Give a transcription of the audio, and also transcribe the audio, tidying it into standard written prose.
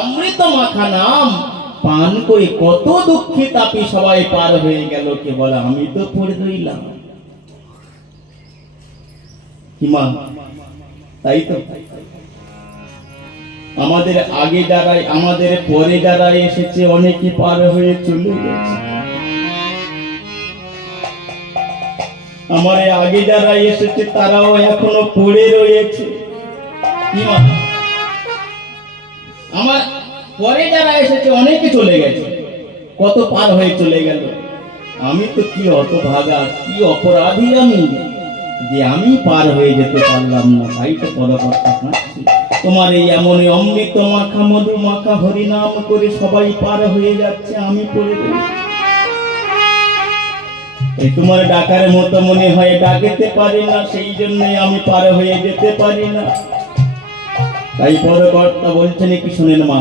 অমৃত মাখা নাম পান করে কত দুঃখে তাপি সবাই পার হয়ে গেল, কেবল আমি তো পড়ে রইলাম। কি মা, তাই তো আমাদের আগে যারাই আমাদের পরে যারা এসেছে অনেকে পার হয়ে চলে গেছে। আমার আগে যারা এসেছে তারাও এখনো পড়ে রয়েছে। কি মা, আমার পরে যারা এসেছে অনেকে চলে গেছে, কত পার হয়ে চলে গেল। আমি তো কি হতভাগা, কি অপরাধী আমি যে আমি পার হয়ে যেতে পারলাম না। তাই তো পদকর্তা কাঁদছি। তোমার এই এমন অমৃত মাখা মধু মাখা হরিনাম করে সবাই পার হয়ে যাচ্ছে, আমি পড়ে রয়েছি। এই তোমার ডাকার মতো মনে হয় ডাকতে পারি না, সেই জন্য আমি পার হয়ে যেতে পারি না। তাই পদকর্তা বলছেন কি শুনেন মা।